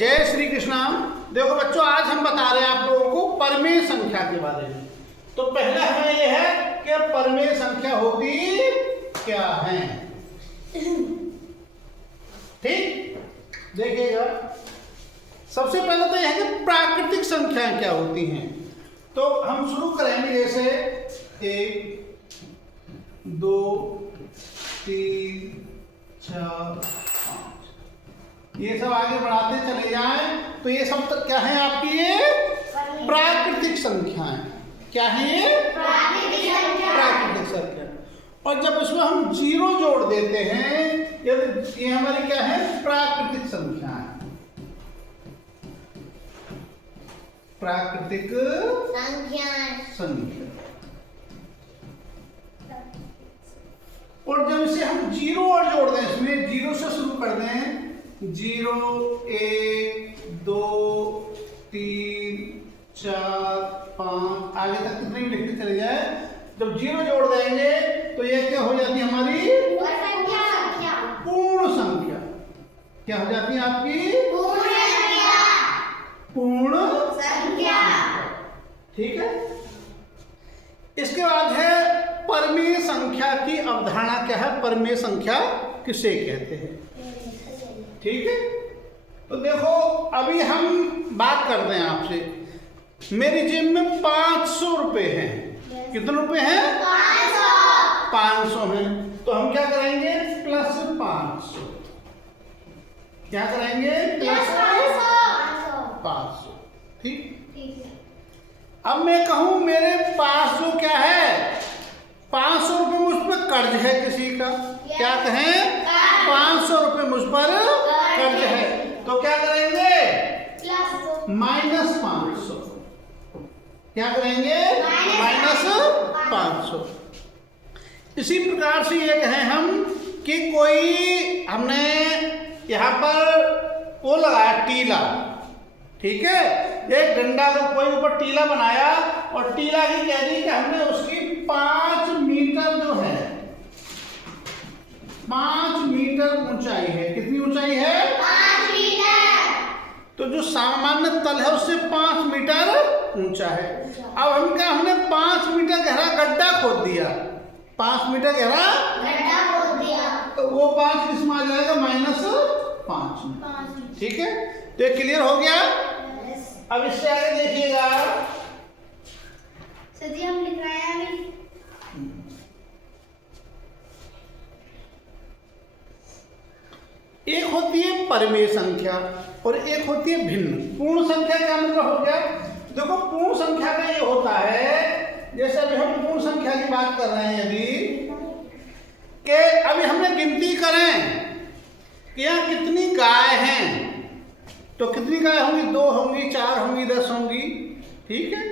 जय श्री कृष्णा। देखो बच्चों, आज हम बता रहे हैं आप लोगों को परमेय संख्या के बारे में। तो पहला हमें यह है कि परमेय संख्या होती क्या है। ठीक, देखिएगा। सबसे पहले तो यह है कि प्राकृतिक संख्याएं क्या होती हैं। तो हम शुरू करेंगे जैसे 1 2 3 4 ये सब आगे बढ़ाते चले जाएं तो ये सब तो क्या है आपकी ये प्राकृतिक संख्याएं। क्या है ये प्राकृतिक संख्या। और जब इसमें हम जीरो जोड़ देते हैं ये हमारी क्या है प्राकृतिक संख्याएं। प्राकृतिक संख्या। और जब इसे हम जीरो और जोड़ दें, इसमें जीरो से शुरू कर दें, 0 1 2 3 4 5 आगे तक कितने भी लिखते चले जाए। जब जीरो जोड़ देंगे तो ये क्या हो जाती है हमारी पूर्ण संख्या। क्या हो जाती है आपकी पूर्ण संख्या। ठीक है। इसके बाद है परमेय संख्या की अवधारणा क्या है। परमेय संख्या किसे कहते हैं। ठीक है। तो देखो अभी हम बात करते हैं आपसे। मेरी जेब में 500 रुपए हैं। कितने रुपए हैं 500 हैं। तो हम क्या करेंगे प्लस 500। क्या करेंगे प्लस 500। ठीक। अब मैं कहूं मेरे पास जो क्या है 500 रुपए मुझ पर कर्ज है किसी का। क्या कहें 500 रुपए मुझ पर कर्ज है। तो क्या करेंगे -500। क्या करेंगे -500। इसी प्रकार से ये कहें हम कि कोई हमने यहाँ पर वो लगाया टीला। ठीक है। एक डंडा का कोई ऊपर टीला बनाया और टीला की कह दी कि हमने उसकी 5 मीटर जो है 5 मीटर ऊंचाई है। कितनी ऊंचाई है 5 मीटर। तो जो सामान्य तल है उससे 5 मीटर ऊंचा है। अब हम क्या हमने 5 मीटर गहरा गड्ढा खोद दिया। 5 मीटर गहरा गड्ढा खोद दिया। तो वो 5 किसमें आ जाएगा -5। ठीक है। तो ये क्लियर हो गया। अब इससे आगे देखिएगा। सर हम लिख रहे हैं अभी। एक होती है परमेय संख्या और एक होती है भिन्न। पूर्ण संख्या का मतलब हो गया। देखो पूर्ण संख्या का ये होता है जैसे अभी हम पूर्ण संख्या की बात कर रहे हैं यदि कि अभी हमने गिनती करें कि यहाँ कितनी गाय हैं। तो कितनी गाय होंगी 2 होंगी 4 होंगी 10 होंगी। ठीक है।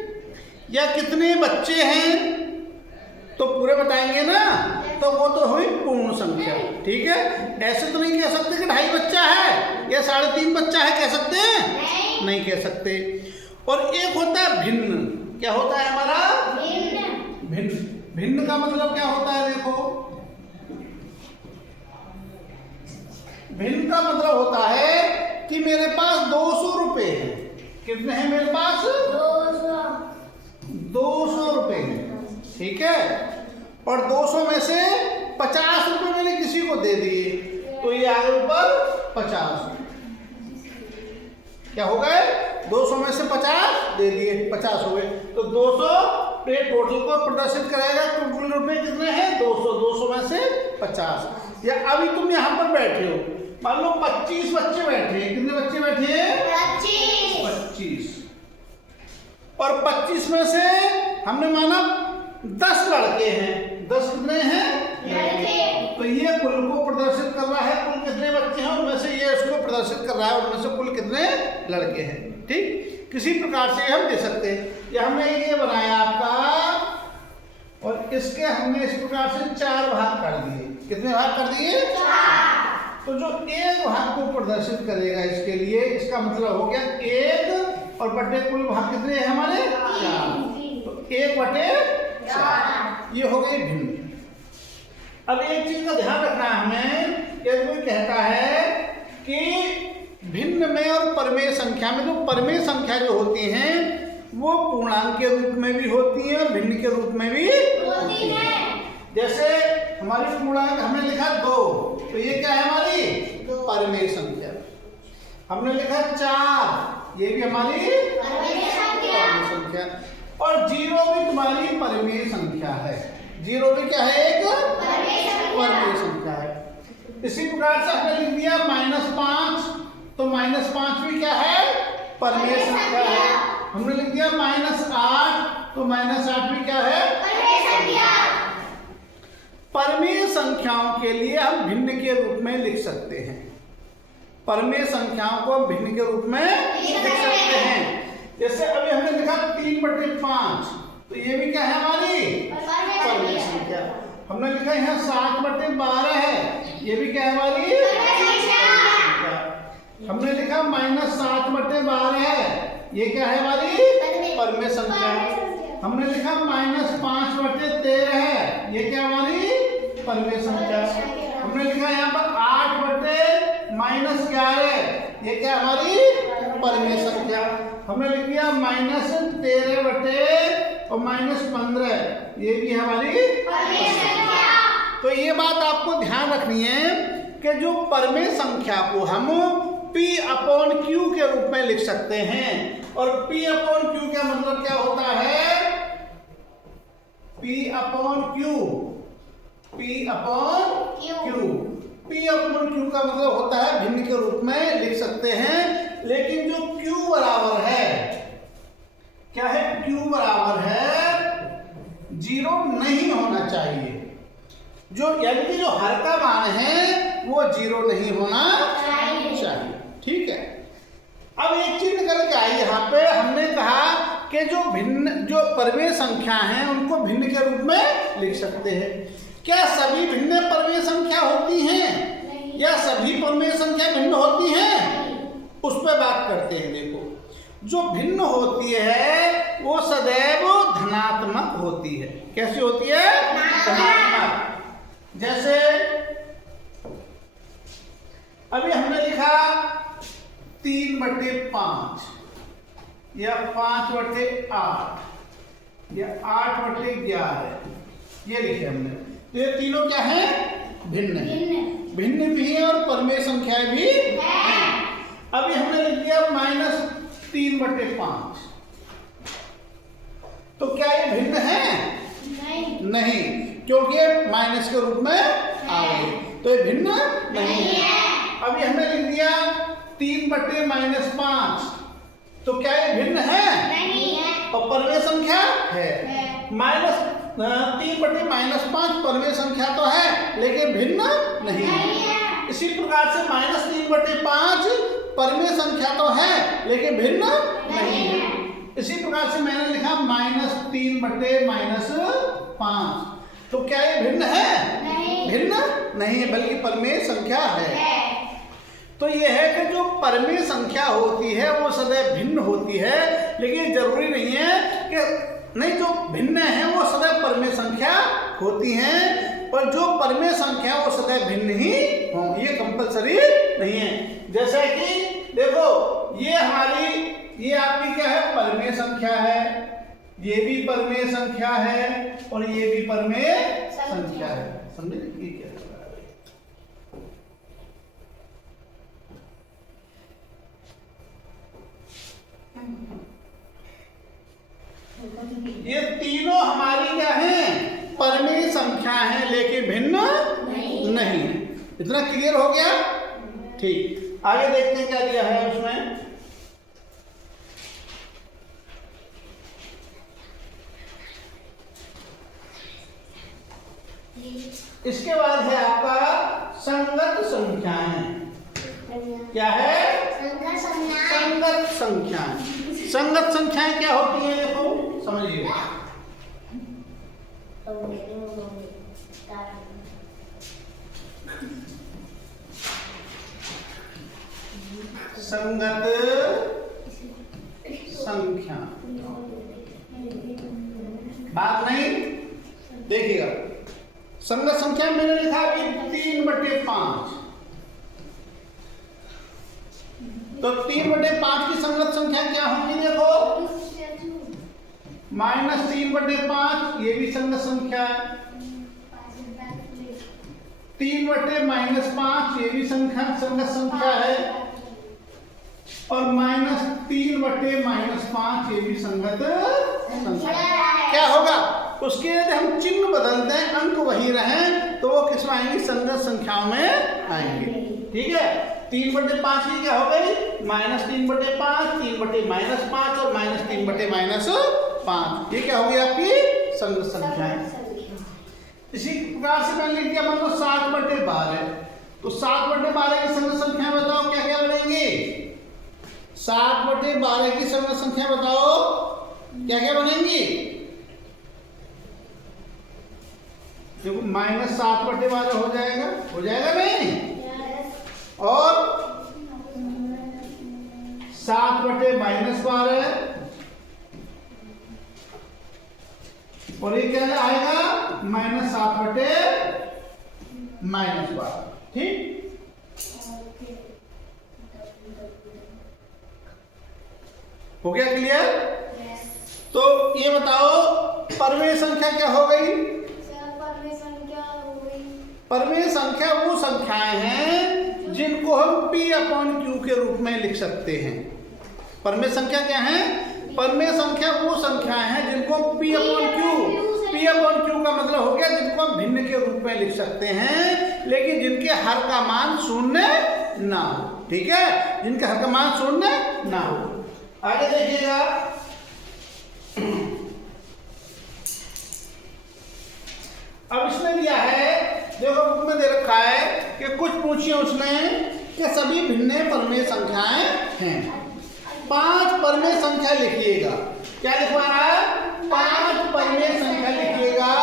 या कितने बच्चे हैं तो पूरे बताएंगे ना। तो वो तो हुई पूर्ण संख्या। ठीक है। ऐसे तो नहीं कह सकते कि 2.5 बच्चा है या 3.5 बच्चा है। कह सकते हैं नहीं कह सकते। और एक होता है भिन्न। क्या होता है हमारा भिन्न। भिन्न का मतलब क्या होता है देखो। भिन्न का मतलब होता है कि मेरे पास 200 रुपए हैं। कितने हैं मेरे पास 200 रुपए हैं। ठीक है। और 200 में से 50 रुपए मैंने किसी को दे दिए तो ये आगे ऊपर 50। क्या हो गए 200 में से 50 दे दिए 50 हो गए। तो 200 पे टोटल को प्रदर्शित करेगा। टोटल रुपए कितने हैं 200। 200 में से 50। या अभी तुम यहाँ पर बैठे हो, मान लो 25 बच्चे बैठे हैं। कितने बच्चे बैठे हैं 25। और 25 में से हमने माना 10 लड़के हैं। 10 कितने हैं लड़के। तो ये कुल को प्रदर्शित कर रहा है कुल कितने बच्चे हैं उनमें से ये इसको प्रदर्शित कर रहा है उनमें से कुल कितने लड़के हैं। ठीक। किसी प्रकार से हम दे सकते हैं। ये हमने ये बनाया आपका और इसके हमने इस प्रकार से 4 भाग कर दिए। कितने भाग कर दिए 4। तो जो एक भाग को प्रदर्शित करेगा इसके लिए इसका मतलब हो गया 1 और बटे कुल भाग कितने हैं हमारे 4। तो 1/4 ये हो गई भिन्न। अब एक चीज का ध्यान रखना है हमें। यदि कोई कहता है कि भिन्न में और परमेय संख्या में, जो परमेय संख्या जो होती हैं वो पूर्णांक के रूप में भी होती हैं और भिन्न के रूप में भी होती हैं। जैसे हमारी पूर्णांक हमने लिखा 2, तो ये क्या है हमारी परमेय संख्या। हमने लिखा 4, ये भी हमारी परमेय संख्या। और 0 भी तुम्हारी परमेय संख्या है। 0 भी क्या है, एक परमेय संख्या है। इसी प्रकार से हमने लिख दिया -5, तो -5 भी क्या है, परमेय संख्या है। हमने लिख दिया -8, तो -8 भी क्या है, परमेय संख्या। परमेय संख्याओं के लिए हम भिन्न के रूप में लिख सकते हैं। परमेय संख्याओं को हम भिन्न के रूप में लिख सकते हैं। जैसे अभी हमने लिखा 3/5, तो ये भी क्या है हमारी परमेय संख्या। हमने लिखा यहाँ 7/12 है, ये भी क्या है हमारी परमेय संख्या। हमने लिखा -7/12 है, ये क्या है हमारी परमेय संख्या। हमने लिखा -5/13 है, ये क्या हमारी परमेय संख्या। हमने लिखा यहाँ पर 8/-11, ये क्या हमारी परमेय संख्या। हमने लिख दिया -13 और -15, ये भी हमारी परमेय संख्या। तो ये बात आपको ध्यान रखनी है कि जो परमेय संख्या को हम P/Q के रूप में लिख सकते हैं। और P/Q का मतलब क्या होता है, P/Q का मतलब होता है भिन्न के रूप में लिख सकते हैं। लेकिन जो Q बराबर है, क्या है, Q बराबर है 0 नहीं होना चाहिए। जो यानी कि जो हर का मान है वो 0 नहीं होना चाहिए। ठीक है। अब एक चीज निकल के आई यहाँ पे, हमने कहा कि जो परमेय संख्या हैं उनको भिन्न के रूप में लिख सकते हैं। क्या सभी भिन्न परमेय संख्या होती हैं या सभी परमेय संख्या भिन्न होती हैं, उस पर बात करते हैं। देखो, जो भिन्न होती है वो सदैव धनात्मक होती है। कैसी होती है, धनात्मक। जैसे अभी हमने लिखा 3/5 या 5/8 या 8/11, ये लिखे हमने। तो ये तीनों क्या है, भिन्न है। भिन्न भी है और परमेय संख्याएं भी हैं। अभी हमने लिख दिया -3/5, तो क्या ये भिन्न है, नहीं, क्योंकि माइनस के रूप में आ गई, तो ये भिन्न नहीं है। अभी हमने लिख दिया 3/-5, तो क्या ये भिन्न है, नहीं है, और परमेय संख्या है। -3/-5 परमेय संख्या तो है लेकिन भिन्न नहीं है। इसी प्रकार से -3/5 परमेय संख्या तो है लेकिन भिन्न नहीं है। इसी प्रकार से मैंने लिखा -3/-5, तो क्या ये भिन्न है, भिन्न नहीं है, बल्कि परमेय संख्या है। तो ये है कि जो परमेय संख्या होती है वो सदैव भिन्न होती है, लेकिन जरूरी नहीं है कि नहीं, जो भिन्न है वो सदैव परमेय संख्या होती हैं, और जो परमेय संख्या वो सदैव भिन्न ही हो, ये कंपलसरी नहीं है। जैसे कि देखो, ये आपकी क्या है, परमेय संख्या है, ये भी परमेय संख्या है और ये भी परमेय संख्या है। समझे ये क्या है? ये तीनों हमारी क्या है, परमेय संख्या है लेकिन भिन्न नहीं है। इतना क्लियर हो गया? ठीक, आगे देखते हैं क्या दिया है उसमें। इसके बाद है आपका संगत संख्याएं। क्या है, संगत संख्याएं। संगत संख्याएं क्या होती है, देखो समझिए। संगत संख्या, बात नहीं, देखिएगा। संगत संख्या मैंने लिखा कि 3/5, तो 3/5 की संगत संख्या क्या होगी? देखो -3/5 ये भी संगत संख्या है, 3/-5 ये भी संगत संख्या है, और -3/-5 ये भी संगत संख्या। क्या होगा? उसके यदि हम चिन्ह बदल दें, अंक वही रहें, तो वो किसमें आएंगी? संगत संख्याओं में आएंगे। ठीक है, 3/5 की क्या हो गई? -3/5, 3/-5 और -3/-5। ये क्या हो गई आपकी संगत संख्याएं। इसी प्रकार से मैंने लिख दिया मान लो 7/12, तो 7/12 की संगत संख्या बताओ क्या क्या बनेंगी? 7/12 की संगत संख्या बताओ क्या क्या बनेंगी? देखो -7/12 हो जाएगा नहीं? और 7/-12, और ये क्या आएगा? -7/-12। ठीक, हो गया क्लियर? तो ये बताओ परमेय संख्या क्या हो गई? परमेय संख्या वो संख्याएं हैं जिनको हम P/Q के रूप में लिख सकते हैं। परमेय संख्या क्या है? परमेय संख्या वो संख्याएं हैं जिनको P/Q का मतलब हो गया जिनको हम भिन्न के रूप में लिख सकते हैं, लेकिन जिनके हर का मान 0 ना हो। ठीक है, जिनके हर का मान 0 ना हो। आगे देखिएगा, अब इसने दिया है, देखो बुक में दे रखा है कि कुछ पूछिए उसने कि सभी भिन्न परमेय संख्याएं हैं। 5 परमेय संख्या लिखिएगा। क्या लिखवा रहा है? 5 परमेय संख्या लिखिएगा।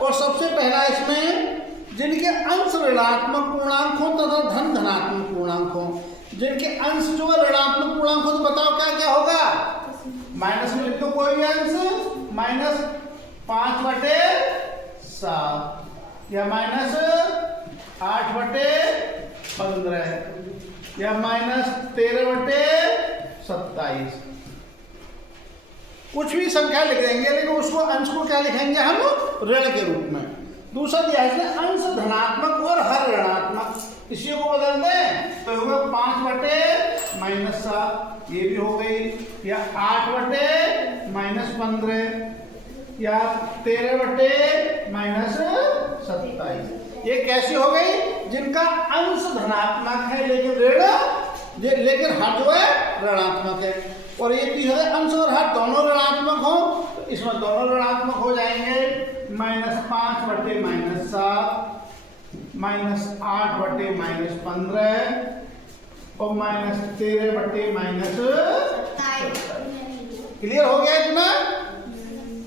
और सबसे पहला इसमें जिनके अंश ऋणात्मक पूर्णांक हो तथा धन धनात्मक पूर्णांक हो। जिनके अंश जो है ऋणात्मक पूर्णांक हो तो बताओ क्या क्या होगा? माइनस में लिख दो कोई भी अंश, -5/7 या -8/15 या -13/27। कुछ भी संख्या लिख देंगे, लेकिन उसको अंश को क्या लिखेंगे हम? ऋण के रूप में। दूसरा दिया है अंश धनात्मक और हर ऋणात्मक, इसी को बदल दें तो होगा 5/-7, ये भी हो गई, या 8/-15 या 13/-27। ये कैसी हो गई? जिनका अंश धनात्मक है लेकिन हर जो है ऋणात्मक है। और ये तीसरे अंश और हर दोनों ऋणात्मक हो तो इसमें दोनों ऋणात्मक हो जाएंगे। -5/-7, -8/-15 और -13/-27। क्लियर हो गया इतना?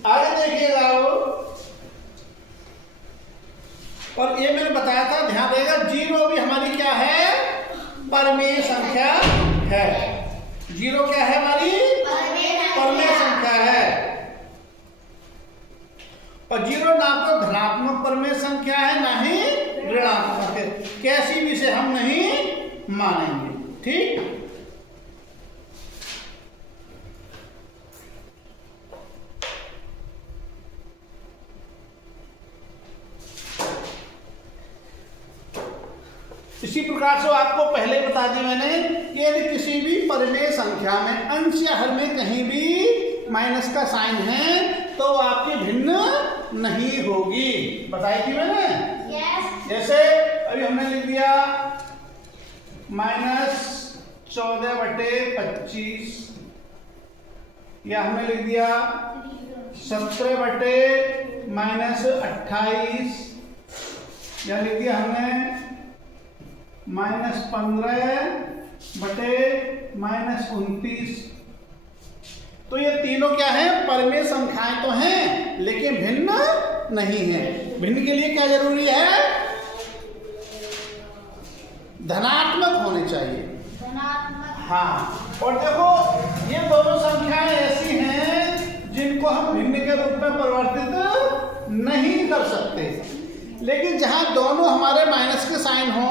आगे देखिएगा वो, और ये मैंने बताया था, ध्यान देगा 0 भी हमारी क्या है? परमेय संख्या है। 0 क्या है हमारी? परमेय संख्या है। और 0 ना तो धनात्मक परमेय संख्या है ना ही ऋणात्मक है। कैसी भी से हम नहीं मानेंगे। ठीक, इसी प्रकार से आपको पहले बता दी मैंने कि यदि किसी भी परिमेय संख्या में अंश या हर में कहीं भी माइनस का साइन है तो आपकी भिन्न नहीं होगी। बताई थी मैंने? yes. जैसे अभी हमने लिख दिया -14/25 या हमने लिख दिया 17/-28 या लिख दिया हमने -15/-29। तो ये तीनों क्या है? परमेय संख्याएं तो हैं लेकिन भिन्न नहीं है। भिन्न के लिए क्या जरूरी है? धनात्मक होने चाहिए। हाँ, और देखो ये दोनों संख्याएं ऐसी हैं जिनको हम भिन्न के रूप में परिवर्तित नहीं कर सकते, लेकिन जहां दोनों हमारे माइनस के साइन हो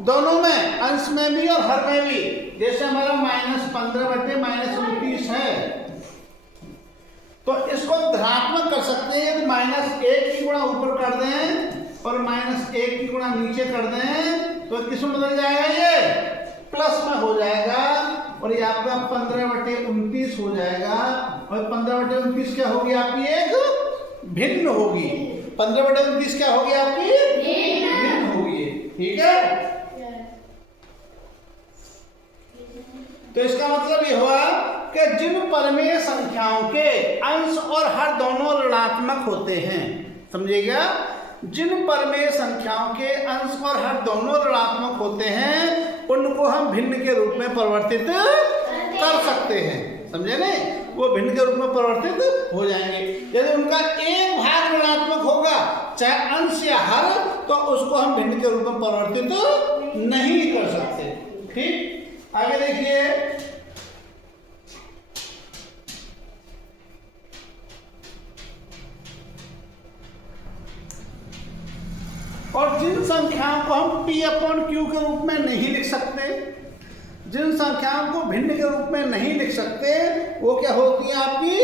दोनों में, अंश में भी और हर में भी। जैसे हमारा -15/-29 है, तो इसको धनात्मक कर सकते हैं यदि -1 की गुणा ऊपर कर दें और -1 की गुणा नीचे कर दें, तो किस में बदल जाएगा, ये प्लस में हो जाएगा और ये आपका 15/29 हो जाएगा। और 15/29 क्या होगी आपकी, एक भिन्न होगी। 15/29 क्या होगी आपकी, भिन्न होगी। ठीक है, तो इसका मतलब ये हुआ कि जिन परमेय संख्याओं के अंश और हर दोनों ऋणात्मक होते हैं, समझिएगा, जिन परमेय संख्याओं के अंश और हर दोनों ऋणात्मक होते हैं उनको हम भिन्न के रूप में परिवर्तित कर सकते हैं। समझे नहीं, वो भिन्न के रूप में परिवर्तित हो जाएंगे। यदि उनका एक भाग ऋणात्मक होगा, चाहे अंश या हर, तो उसको हम भिन्न के रूप में परिवर्तित नहीं कर सकते। ठीक, आगे देखिए, और जिन संख्याओं को हम P/Q के रूप में नहीं लिख सकते, जिन संख्याओं को भिन्न के रूप में नहीं लिख सकते, वो क्या होती हैं, आपकी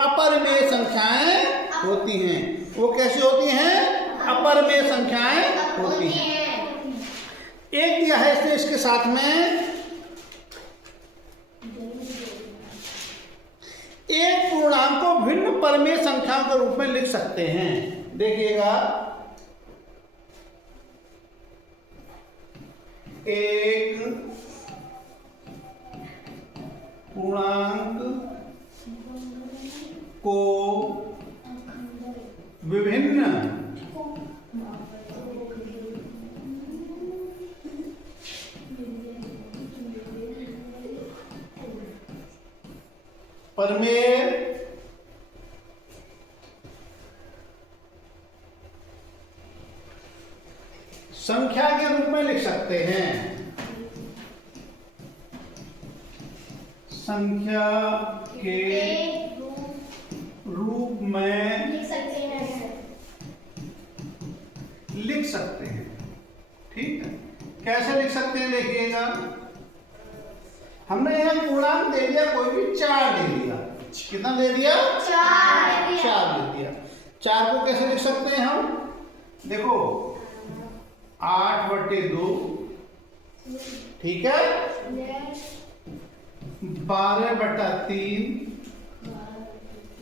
अपरिमेय संख्याएं होती हैं। वो कैसी होती हैं, अपरिमेय संख्याएं होती हैं। एक दिया है इसने इसके साथ में, एक पूर्णांक को भिन्न परमेय संख्याओं के रूप में लिख सकते हैं। देखिएगा, एक पूर्णांक को विभिन्न परमेय संख्या के रूप में लिख सकते हैं। संख्या के रूप में लिख सकते हैं। ठीक है, कैसे लिख सकते हैं, देखिएगा, हमने यहां पूर्णांक दे दिया, कोई भी 4 दे दिया। कितना दे दिया, 4 दे दिया। 4 को कैसे लिख सकते हैं हम, देखो 8/2, ठीक है, 12/3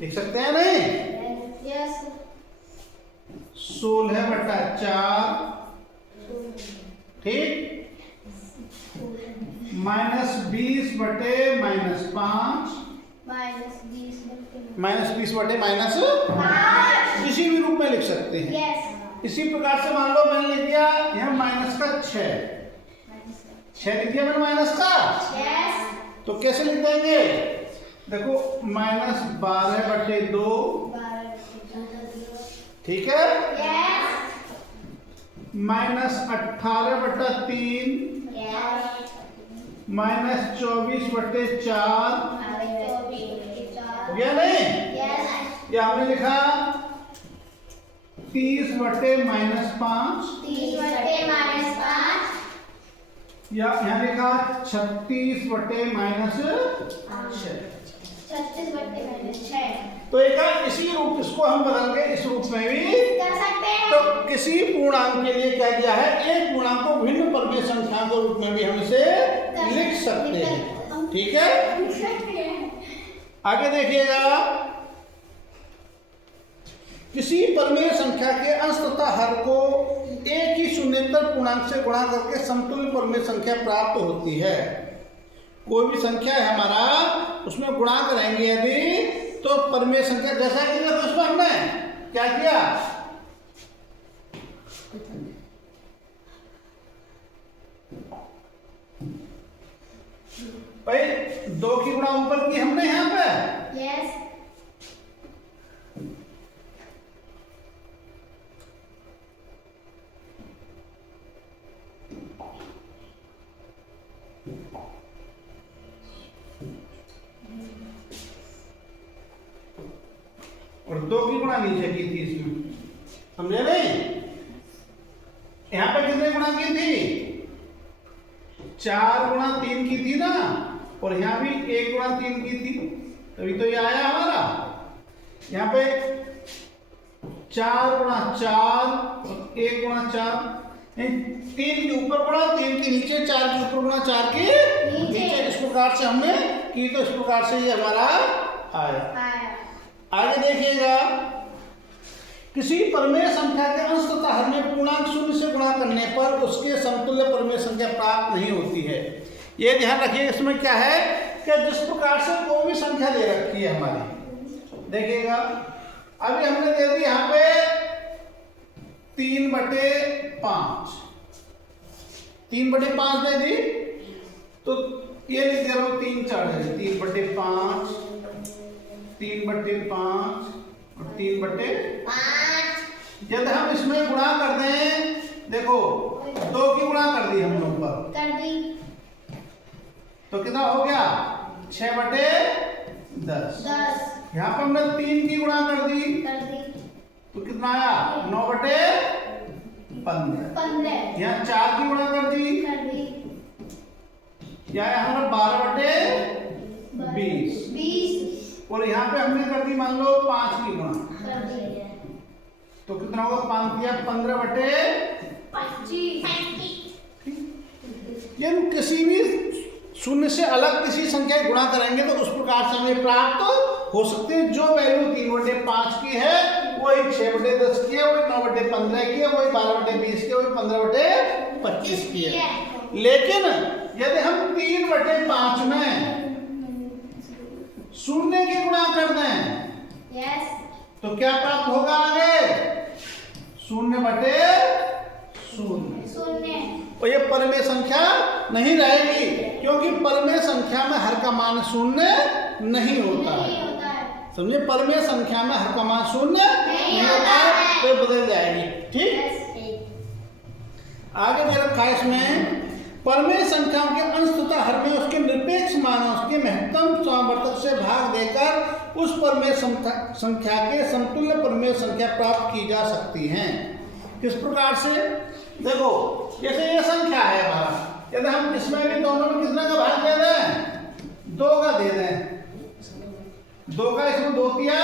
लिख सकते हैं नहीं, 16/4, ठीक, -20/-5, -20/-5, किसी भी रूप में लिख सकते हैं। इसी प्रकार से मान लो मैंने लिख दिया यहाँ -6 लिख दिया मैंने माइनस का, तो कैसे लिख देंगे, देखो -12/2, ठीक है, -18/3, -24/4, हो गया नहीं? या हमने लिखा 30/-5, या यहाँ लिखा 36/-6। तो एक इसी रूप, इसको हम बदल के इस रूप में भी कर सकते हैं। तो किसी पूर्णांक के लिए क्या दिया है, एक पूर्णांक को भिन्न परमेय संख्या के रूप में भी हम इसे लिख सकते हैं। ठीक है, आगे देखिएगा, किसी परमेय संख्या के अंश तथा हर को एक ही शून्येतर पूर्णांक से गुणा करके समतुल्य परमेय संख्या प्राप्त होती है। कोई भी संख्या है हमारा, उसमें गुणा करेंगे यदि, तो परमेय संख्या जैसा कि उसमें हमने क्या किया, भाई 2 की गुणा ऊपर की हमने यहाँ पे, यस, और 2 की गुणा नीचे की थी इसमें, समझे नहीं? यहाँ पे कितने गुणा की थी, 4 गुणा 3 की थी ना, और यहाँ भी 1 गुणा 3 की थी, तभी तो ये आया हमारा। यहाँ पे 4 गुणा 4, 1 गुणा 4, 3 के ऊपर गुणा 3 के नीचे, 4 के ऊपर गुणा 4 के नीचे। इस प्रकार से हमने की, तो इस प्रकार से ये हमारा आया। आगे देखिएगा, किसी परिमेय संख्या के अंश तथा हर में पूर्णांक शून्य से गुणा करने पर उसके समतुल्य परिमेय संख्या प्राप्त नहीं होती है। ये ध्यान रखिए, इसमें क्या है कि जिस प्रकार से कोई भी संख्या दे रखी है हमारी, देखिएगा अभी हमने दे दी यहाँ पे 3/5, 3/5 दे दी, तो ये लिख दिया 3/4, 3/5, 3/5 और 3/5। यदि हम इसमें गुणा कर दें, देखो 2 की गुणा कर दी हमने ऊपर, कर दी, तो कितना हो गया 6/10। यहाँ पर हमने 3 की गुणा कर दी, तो कितना आया 9/15। यहाँ 4 की गुणा कर दी, यहाँ हमारा 12/20। और यहाँ पे हमने कर दी मान लो 5 की गुणा, तो कितना होगा 5 दिया 15/25। ये किसी भी शून्य से अलग किसी संख्या की गुणा करेंगे तो उस प्रकार से हमें प्राप्त हो सकते हैं। जो वैल्यू 3/5 की है वही 6/10 की है, वही 9/15 की है, वही 12/20 की है, वही 15/25 की है। लेकिन यदि हम 3/5 में शून्य की गुणा कर दें, तो क्या प्राप्त होगा आगे 0/0। और ये परिमेय संख्या नहीं रहेगी, क्योंकि परिमेय संख्या में हर का मान 0 नहीं होता है। समझे, परिमेय संख्या में हर का मान 0 नहीं होता है, तो बदल जाएगी। ठीक, आगे दे रखा है इसमें, परिमेय संख्याओं के अंश तथा हर में उसके निरपेक्ष मानों के महत्तम सामर्थ्य से भाग देकर उस परिमेय संख्या के समतुल्य परिमेय संख्या प्राप्त की जा सकती हैं। किस प्रकार से, देखो जैसे ये संख्या है हमारा, यदि हम इसमें भी दोनों में कितने का भाग दे दें, 2 का दे दें, 2 का, इसमें 2 तिया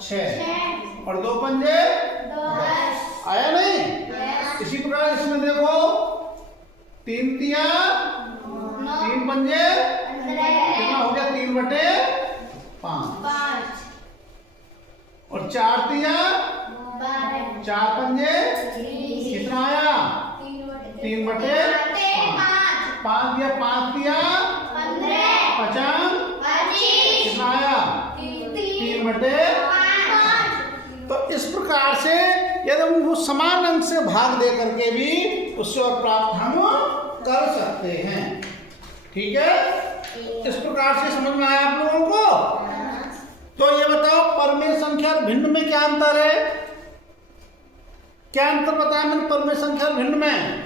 6 और 2 पंजे 10, आया नहीं। इसी प्रकार इसमें देखो 3 तिया 3 पंजे, कितना हो गया 3/5, और 4 तिया 4 पंजे, कितना आया 3/5, 5 दिया 5 तिया 50, कितना आया 3/5। तो इस प्रकार से यदि हम वो समान अंक से भाग दे करके भी उससे और प्राप्त हम कर सकते हैं। ठीक है, इस प्रकार से समझ में आया आप लोगों को। तो ये बताओ परिमेय संख्या और भिन्न में क्या अंतर है, क्या अंतर बताया मैंने परिमेय संख्या और भिन्न में,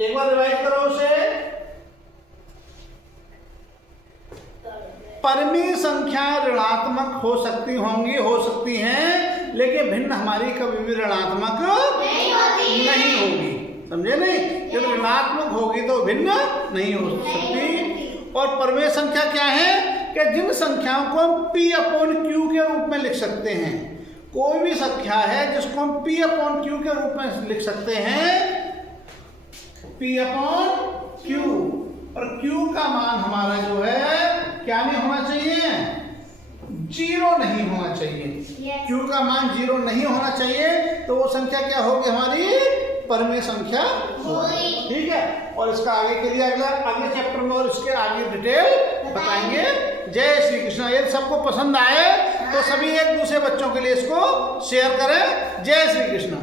एक बार रिवाइज करो उसे। परिमेय संख्या ऋणात्मक हो सकती होंगी, हो सकती हैं, लेकिन भिन्न हमारी कभी भी ऋणात्मक नहीं होगी। समझे नहीं, जब ऋणात्मक होगी तो भिन्न नहीं हो सकती। और परिमेय संख्या क्या है कि जिन संख्याओं को हम P/Q के रूप में लिख सकते हैं, कोई भी संख्या है जिसको हम P/Q के रूप में लिख सकते हैं, P/Q, और Q का मान हमारा जो है क्या नहीं होना चाहिए, 0 नहीं होना चाहिए। Q का मान 0 नहीं होना चाहिए, तो वो संख्या क्या होगी हमारी परिमेय संख्या होगी। ठीक है, और इसका आगे के लिए अगले चैप्टर में और इसके आगे डिटेल बताएंगे। जय श्री कृष्ण। यदि सबको पसंद आए तो सभी एक दूसरे बच्चों के लिए इसको शेयर करें। जय श्री कृष्ण।